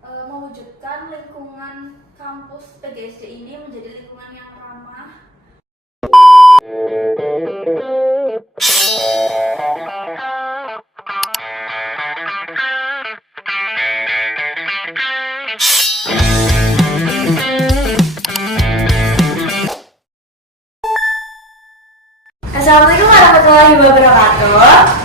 mewujudkan lingkungan kampus PGSD ini menjadi lingkungan yang ramah. Assalamualaikum warahmatullahi wabarakatuh.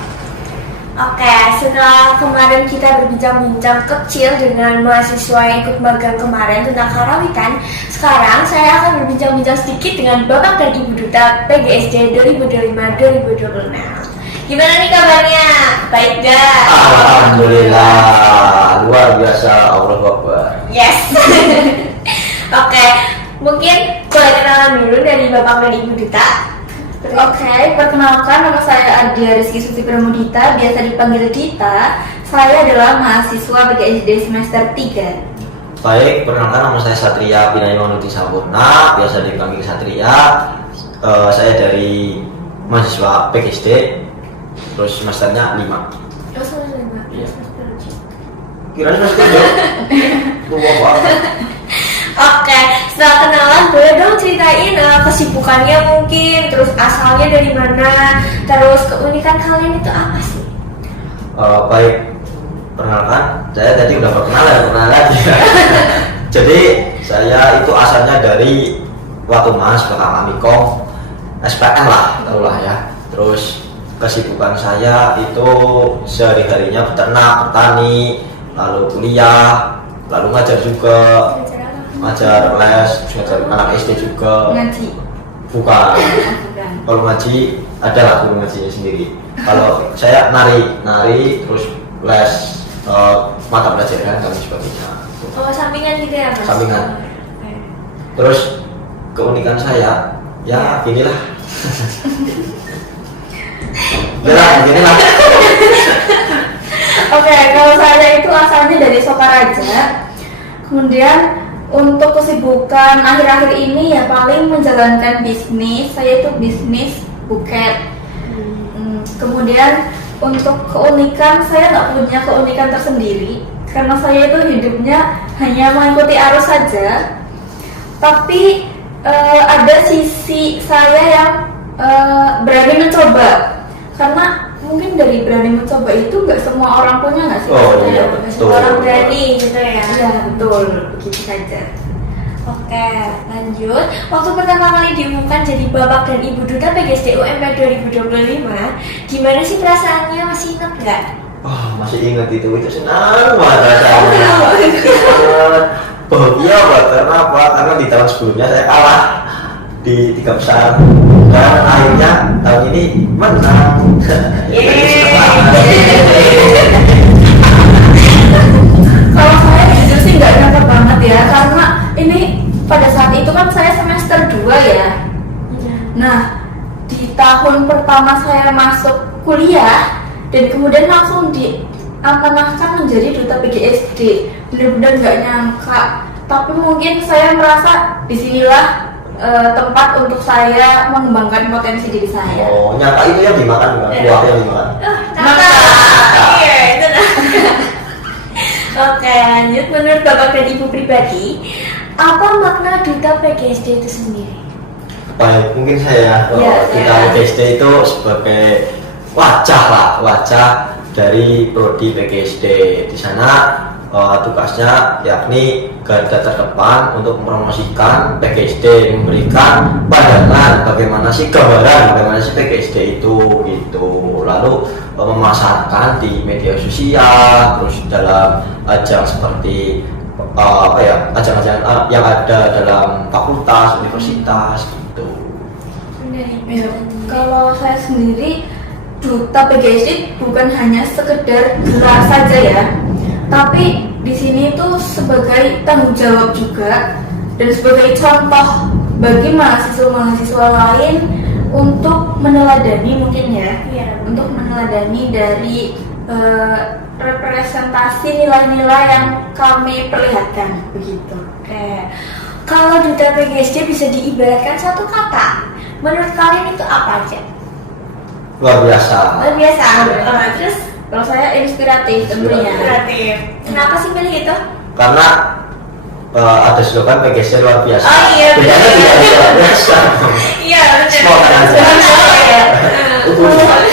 Oke, setelah kemarin kita berbincang-bincang kecil dengan mahasiswa yang ikut magang kemarin tentang karawitan, sekarang saya akan berbincang-bincang sedikit dengan Bapak dan Ibu Duta PGSD 2025-2026. Gimana nih kabarnya? Baik gak? Alhamdulillah, luar biasa, Allah Akbar. Yes. Oke, mungkin boleh kenalan dulu dari Bapak dan Ibu Duta. Oke, perkenalkan, nama saya Adia Rizky Suti Pramudita, biasa dipanggil Dita. Saya adalah mahasiswa PGSD semester 3. Baik, perkenalkan, nama saya Satria Binayamanudi Sampurna, biasa dipanggil Satria. Saya dari mahasiswa PGSD, terus semesternya 5. Oh, semester 5. Iya. Semester 7. Kira semester 3? Tua banget. Oke, setelah kenalan boleh dong ceritain kesibukannya mungkin, terus asalnya dari mana, terus keunikan kalian itu apa sih? Baik, perkenalkan, saya tadi udah perkenalan ya. Jadi saya itu asalnya dari Watumas, belakang Amikom, SPM lah, tahulah ya. Terus kesibukan saya itu sehari-harinya beternak, petani, lalu kuliah, lalu ngajar juga, ngajar les, ngajar anak SD juga. Ngaji? Bukan. Bukan. Kalau ngaji ada lah guru ngajinya sendiri. Kalau saya nari, terus les mata pelajaran dan sebagainya. Oh, sampingan gitu ya, Mas? Sampingan. Oke. Terus keunikan saya, ya inilah. Beginilah. Oke, kalau saya itu asalnya dari Sokaraja. Kemudian untuk kesibukan akhir-akhir ini ya paling menjalankan bisnis. Saya itu bisnis buket. Kemudian untuk keunikan, saya nggak punya keunikan tersendiri karena saya itu hidupnya hanya mengikuti arus saja. Tapi ada sisi saya yang berani mencoba, karena mungkin dari berani mencoba itu nggak semua orang punya, nggak sih? Oh iya, Nggak betul. semua orang berani gitu ya. Iya betul, begitu saja. Oke, lanjut. Waktu pertama kali diumumkan jadi Bapak dan Ibu Duta PGSD UMP 2025, gimana sih perasaannya? Masih ingat nggak? Oh, masih ingat itu senang banget rasanya. Sangat bahagia banget. Karena apa? Karena di tahun sebelumnya saya kalah di 3 besar dan akhirnya tahun ini menang. Kalau saya jujur sih nggak nyangka banget ya, karena ini pada saat itu kan saya semester 2 ya. Nah, di tahun pertama saya masuk kuliah dan kemudian langsung diamanahkan menjadi duta PGSD. Benar-benar nggak nyangka. Tapi mungkin saya merasa disinilah tempat untuk saya mengembangkan potensi diri saya. Oh, nyata itu yang dimakan bukan? Buah yang dimakan. Maka, iya itu nah. Oke, lanjut. Menurut Bapak dan Ibu pribadi, apa makna duta PGSD itu sendiri? Baik, mungkin saya kita PGSD itu sebagai wajah dari prodi PGSD. Di sana tugasnya yakni garda terdepan untuk mempromosikan PGSD, memberikan pandangan bagaimana sih gambaran bagaimana sih PGSD itu gitu, lalu memasarkan di media sosial, terus dalam ajang seperti ajang-ajang yang ada dalam fakultas, universitas gitu. Ya, kalau saya sendiri, duta PGSD bukan hanya sekedar gelar saja ya, tapi di sini itu sebagai tanggung jawab juga dan sebagai contoh bagi mahasiswa-mahasiswa lain untuk meneladani mungkin ya, untuk meneladani dari representasi nilai-nilai yang kami perlihatkan begitu. Oke. Kalau duta PGSD bisa diibaratkan satu kata, menurut kalian itu apa aja? Luar biasa. Luar biasa. Terus kalau saya inspiratif tentunya. Inspiratif. Kenapa sih pilih itu? karena ada slogan PGC luar biasa. Oh iya, bedanya tidak luar biasa. Iya, Semua kan aja.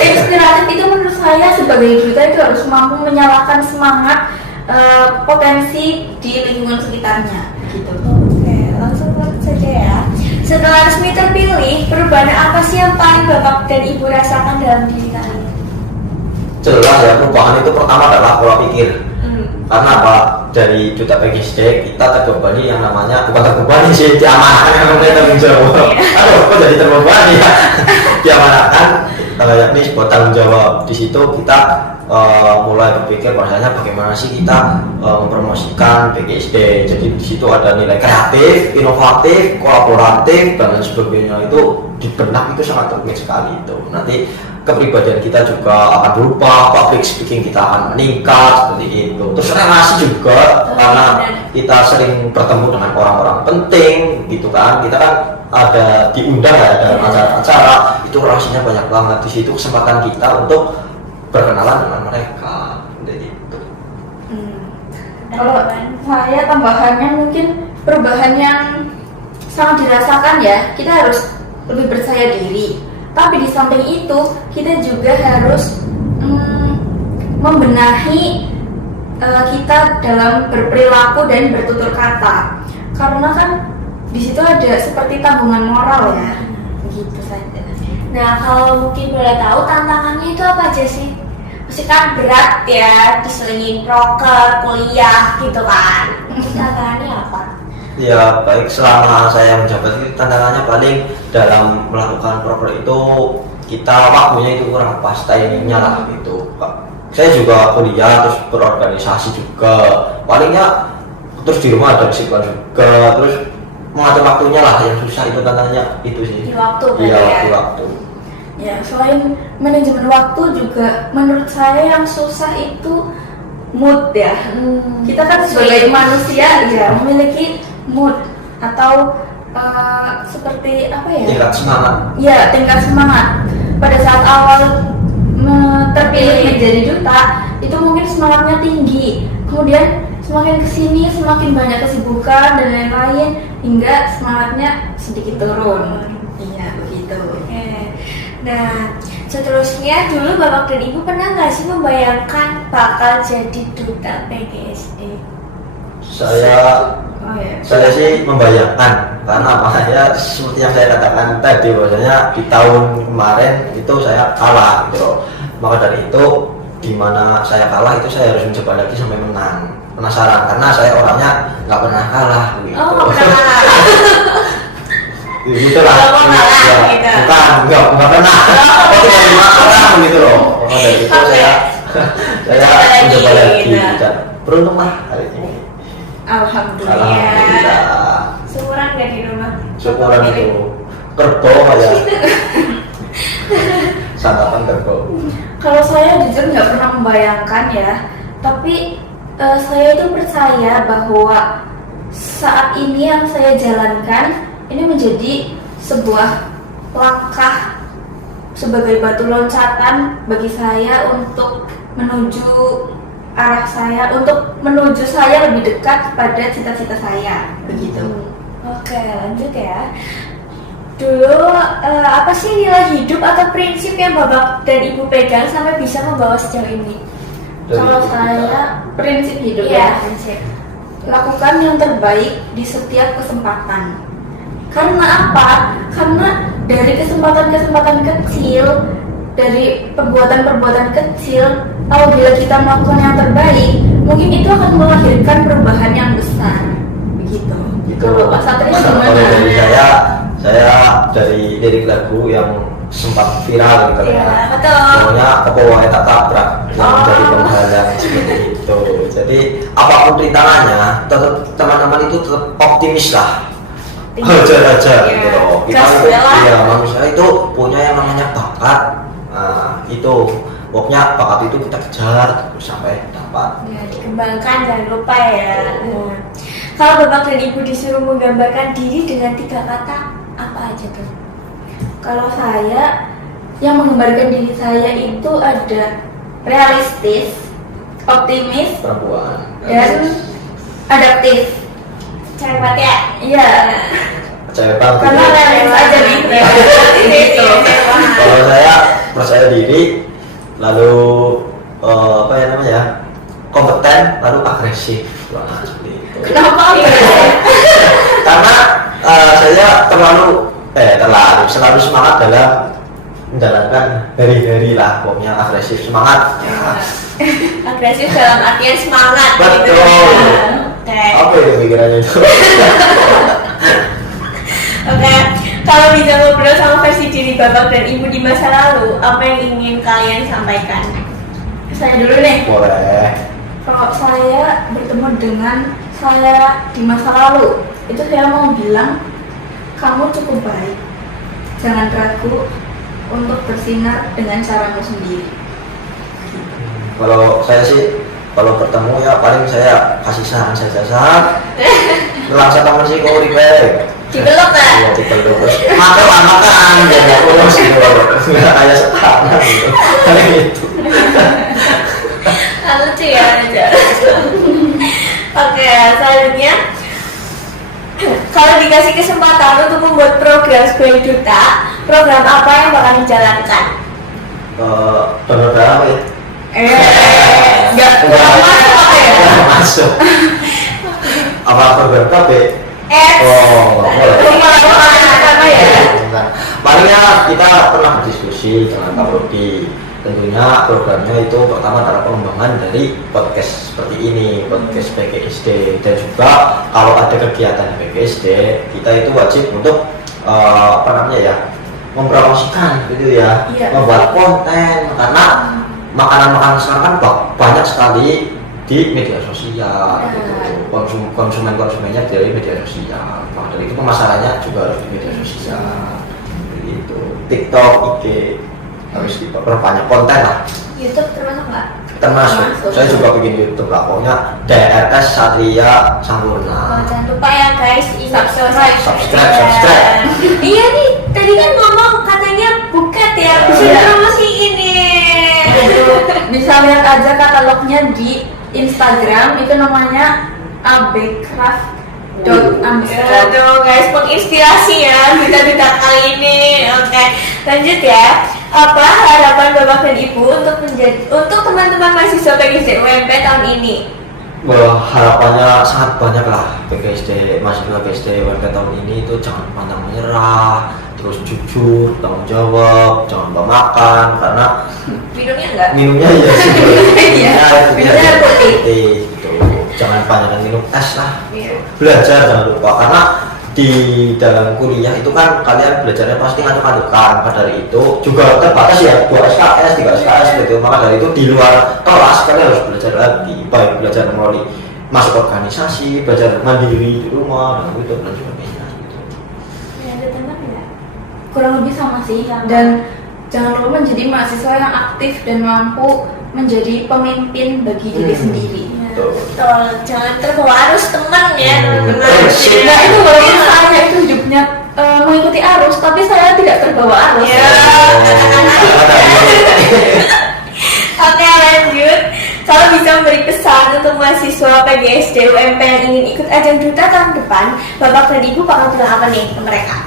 Inspiratif itu menurut saya sebagai duta itu harus mampu menyalakan semangat potensi di lingkungan sekitarnya gitu. Oke, langsung saja ya. Setelah resmi terpilih, perubahan apa sih yang paling Bapak dan Ibu rasakan dalam diri kalian? Jelas ya, perubahan itu pertama adalah pola pikir. Karena apa? Dari Duta PGSD kita terbebani yang namanya, bukan terbebani sih, diamanahkan yang namanya tanggung jawab. Aduh, kok jadi terbebani ya? Diamanahkan, yakni sebuah tanggung jawab. Di situ kita mulai berpikir bahasanya bagaimana sih kita mempromosikan PGSD. Jadi di situ ada nilai kreatif, inovatif, kolaboratif dan lain sebagainya. Itu di benak itu sangat terlihat sekali itu. Nanti kepribadian kita juga akan berubah, public speaking kita akan meningkat seperti itu. Terus relasi juga karena kita sering bertemu dengan orang-orang penting gitu kan. Kita kan ada diundang ya dalam acara-acara, itu relasinya banyak banget. Di situ kesempatan kita untuk berkenalan dengan mereka seperti itu. Kalau saya tambahannya mungkin perubahan yang sangat dirasakan ya, kita harus lebih percaya diri. Tapi di samping itu kita juga harus membenahi kita dalam berperilaku dan bertutur kata, karena kan di situ ada seperti tanggungan moral ya, begitu saja. Nah, kalau mungkin boleh tahu tantangannya itu apa aja sih? Pasti kan berat ya, diselingin proker, kuliah gitu kan. Tantangannya apa? Ya baik, selama saya menjabat itu tantangannya paling dalam melakukan proker itu kita waktunya itu kurang pas, timingnya lah gitu Pak. Saya juga kuliah terus berorganisasi juga, palingnya terus di rumah ada kesibukan juga, terus mengatur waktunya lah yang susah, itu tantangannya itu sih. Di waktu kan iya, ya? waktu. Ya, selain manajemen waktu juga menurut saya yang susah itu mood ya. Kita kan sebagai manusia ya memiliki mood atau seperti apa ya? Tingkat semangat. Ya, tingkat semangat. Pada saat awal terpilih menjadi duta, itu mungkin semangatnya tinggi. Kemudian semakin kesini semakin banyak kesibukan dan lain-lain hingga semangatnya sedikit turun. Iya, begitu. Nah, seterusnya dulu Bapak dan Ibu pernah nggak sih membayangkan bakal jadi duta PGSD? Saya sih membayangkan, karena apa ya, seperti yang saya katakan tadi bahwasanya di tahun kemarin itu saya kalah gitu loh. Maka dari itu dimana saya kalah itu saya harus mencoba lagi sampai menang. Penasaran karena saya orangnya nggak pernah kalah gitu. Oh, nggak pernah kalah. Gitu lah. Oh, kalah gitu. Nggak pernah. Tapi dari kalah gitu loh. Maka dari itu saya mencoba lagi dan beruntung lah hari ini. Alhamdulillah. Syukuran nggak di rumah? Syukuran itu kerbau aja. Santapan kerbau. Kalau saya jujur nggak pernah membayangkan ya, tapi saya itu percaya bahwa saat ini yang saya jalankan ini menjadi sebuah langkah sebagai batu loncatan bagi saya untuk menuju arah saya, untuk menuju saya lebih dekat pada cita-cita saya, begitu. Oke, lanjut ya. Dulu apa sih nilai hidup atau prinsip yang Bapak dan Ibu pegang sampai bisa membawa sejauh ini? Kalau saya prinsip hidup Iya, ya, prinsip. lakukan yang terbaik di setiap kesempatan. Karena apa? Karena dari kesempatan-kesempatan kecil, dari perbuatan-perbuatan kecil, apabila kita melakukan yang terbaik, mungkin itu akan melahirkan perubahan yang besar. Begitu. Kalau Pak Satria gimana? Kalau dari saya dari lirik lagu yang sempat viral gitu Iya, ya. betul. Pokoknya apa wae tak tabrak yang menjadi penghalang seperti itu. Jadi apapun rintangannya, tetap teman-teman itu tetap optimis lah. Hajar gitu loh. Kita itu ya manusia itu punya yang namanya bakat. Nah, itu pokoknya bakat itu kita kejar terus sampai dapat. Ya, dikembangkan, jangan lupa ya. Kalau Bapak dan Ibu disuruh menggambarkan diri dengan 3 kata, apa aja tuh? Kalau saya, yang menggambarkan diri saya itu ada realistis, optimis, Perempuan. dan adaptif. Cepat ya. Iya. Percaya banget. Karena realis aja nih. Gitu. Kalau saya percaya diri, lalu apa ya namanya, kompeten, lalu agresif. Wah, gitu. Kenapa? Karena saya selalu semangat dalam menjalankan hari-hari lah, pokoknya agresif, semangat ya. Agresif dalam artian semangat. Betul. Gitu. Oke. Apa itu pikirannya itu? Oke, kalau bisa ngobrol sama versi diri bapak dan ibu di masa lalu, apa yang ingin kalian sampaikan? Saya dulu nih. Boleh. Kalau saya bertemu dengan saya di masa lalu, itu saya mau bilang kamu cukup baik. Jangan ragu untuk bersinar dengan caramu sendiri. Kalau saya sih, kalau bertemu ya paling saya kasih saran saja, langsung tamu sih kau ribet. Dipeluk kan? Iya, dipeluk terus makan jangan kurus gitu, nggak kayak sekarang gitu. Kayak gitu. Lucu ya, aja. Oke, selanjutnya kalau dikasih kesempatan untuk membuat program sebagai duta, program apa yang bakal dijalankan? Donor darah apa ya? Nggak masuk apa ya? Nggak masuk. Apa program KB? Oh, boleh. Apa ya? Palingnya kita pernah berdiskusi dengan Pak Rudi. Tentunya programnya itu pertama adalah pengembangan dari podcast seperti ini, podcast PGSD, dan juga kalau ada kegiatan di PGSD kita itu wajib untuk apa namanya ya, mempromosikan gitu ya, Iya. membuat konten, karena makanan-makanan sekarang kan banyak sekali di media sosial gitu. Konsumennya dari media sosial, maka dari itu pemasarannya juga harus di media sosial gitu. TikTok, IG harus diperbanyak konten lah. YouTube termasuk nggak? Termasuk saya juga bikin YouTube lah, pokoknya DRS Satria Sampurna. Jangan lupa ya guys, Subscribe. Iya nih, tadi kan ngomong katanya buket ya, bisa Iya. promosi ini. Bisa lihat aja katalognya di Instagram, itu namanya abcraft.underscore. Aduh guys, menginspirasi ya duta-duta kali ini. Oke, lanjut ya. Apa harapan bapak dan ibu untuk teman-teman mahasiswa PGSD UMP tahun ini? Wah, harapannya sangat banyak lah. PGSD, mahasiswa PGSD UMP tahun ini itu jangan pantang menyerah, terus jujur, tanggung jawab, jangan lupa makan, karena Minumnya enggak? minumnya ya Minumnya air putih. gitu. Jangan banyak minum es lah. Iya. Belajar jangan lupa, karena di dalam kuliah itu kan kalian belajarnya pasti ngaduk-ngadukan. Maka dari itu juga terbatas ya, 2 SKS, 3 SKS gitu. Maka dari itu di luar kelas kalian harus belajar lagi, baik belajar melalui masuk organisasi, belajar mandiri di rumah dan gitu dan sebagainya gitu. Ada teman enggak? Kurang lebih sama sih. Sama. Dan jangan lupa menjadi mahasiswa yang aktif dan mampu menjadi pemimpin bagi diri sendiri. Betul, jangan terbawa arus teman ya teman-teman. Nah itu walaupun saya itu hidupnya mengikuti arus, tapi saya tidak terbawa arus. Ya. Oke, lanjut. Kalau bisa memberi pesan untuk mahasiswa PGSD UMP yang ingin ikut ajang duta tahun depan, bapak dan ibu bakal bilang apa nih ke mereka?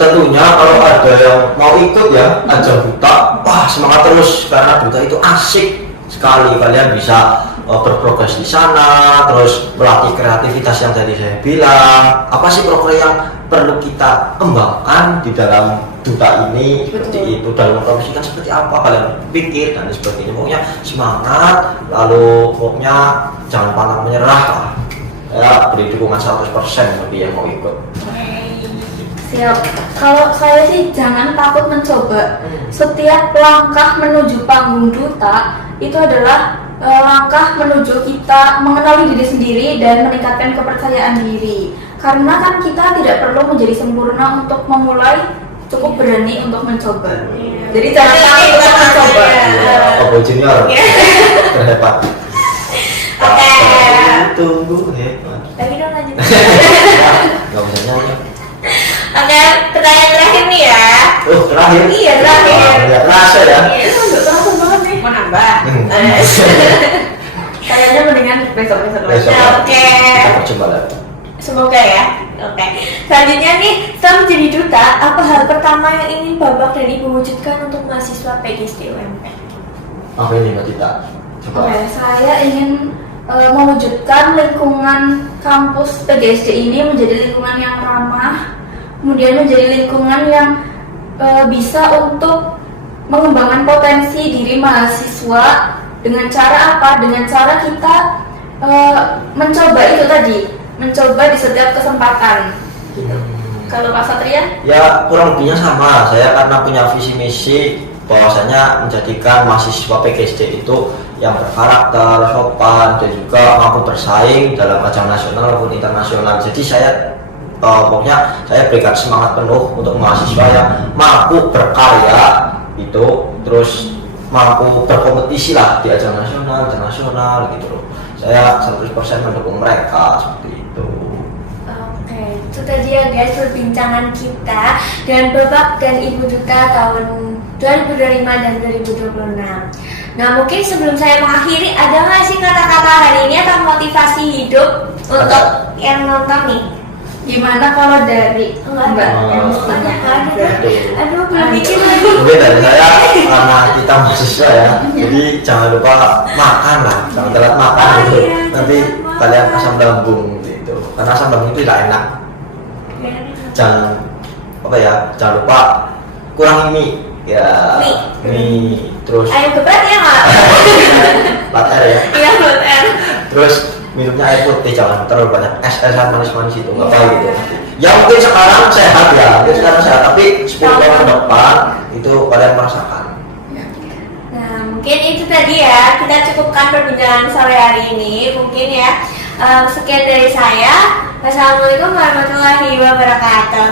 Tentunya kalau ada yang mau ikut ya ajang duta, wah semangat terus, karena duta itu asik sekali. Kalian bisa berprogres di sana, terus melatih kreativitas yang tadi saya bilang. Apa sih program yang perlu kita kembangkan di dalam duta ini? Seperti itu, dalam mempromosikan seperti apa kalian pikir dan sebagainya. Pokoknya semangat, lalu pokoknya jangan pantang menyerah lah. Ya beri dukungan 100% bagi yang mau ikut. Siap. Kalau saya sih jangan takut mencoba. Setiap langkah menuju panggung duta itu adalah langkah menuju kita mengenali diri sendiri dan meningkatkan kepercayaan diri. Karena kan kita tidak perlu menjadi sempurna untuk memulai, cukup berani untuk mencoba. Jadi jangan takut untuk mencoba. Oke, junior terhebat. Oke. Tunggu hebat. Lagi dong lanjut. Gak bisa nyanyi. Oke, pertanyaan terakhir nih ya. Oh terakhir. Iya, terakhir. Nggak terasa ya. Iya, Langsung banget nih. mau nambah. Hmm. Kayaknya mendingan besok-besok lagi. Besok. Oke, kita berjumpa lagi. Semoga ya. Oke. Selanjutnya nih, setelah menjadi duta, apa hal pertama yang ingin Bapak dan Ibu wujudkan untuk mahasiswa PGSD UMP? Apa ini Mbak Tita? Coba. Oke, saya ingin mewujudkan lingkungan kampus PGSD ini menjadi lingkungan yang ramah, kemudian menjadi lingkungan yang bisa untuk mengembangkan potensi diri mahasiswa dengan cara apa? Dengan cara kita mencoba itu tadi, mencoba di setiap kesempatan. Gitu. Kalau Pak Satria? Ya kurang lebihnya sama. Saya karena punya visi misi bahwasanya menjadikan mahasiswa PGSD itu yang berkarakter, sopan, dan juga mampu bersaing dalam ajang nasional maupun internasional. Jadi saya pokoknya saya berikan semangat penuh untuk mahasiswa yang mampu berkarya itu, terus mampu berkompetisi lah di ajang nasional, internasional gitu loh. Saya 100% mendukung mereka seperti itu. Oke, itu tadi ya guys perbincangan kita dengan Bapak dan Ibu Duta tahun 2025 dan 2026. Nah mungkin sebelum saya mengakhiri, ada nggak sih kata-kata hari ini atau motivasi hidup untuk yang nonton nih? Gimana kalau dari Mbak? Aduh belum bikin lagi. Mungkin dari saya karena kita mahasiswa ya, jadi jangan lupa makan lah, jangan telat makan gitu. Iya, Nanti jangan makan. kalian asam lambung gitu, karena asam lambung itu tidak enak. Jangan apa ya, jangan lupa kurangi mie ya, mie terus Ayam geprek ya nggak? latar ya, Iya betul. terus minumnya air putih, jangan terlalu banyak es-esan manis-manis itu nggak baik gitu. Ya mungkin sekarang sehat ya, mungkin sekarang sehat, tapi 10 tahun ke depan itu kalian merasakan. Nah mungkin itu tadi ya, kita cukupkan perbincangan sore hari ini. Mungkin ya sekian dari saya. Wassalamualaikum warahmatullahi wabarakatuh.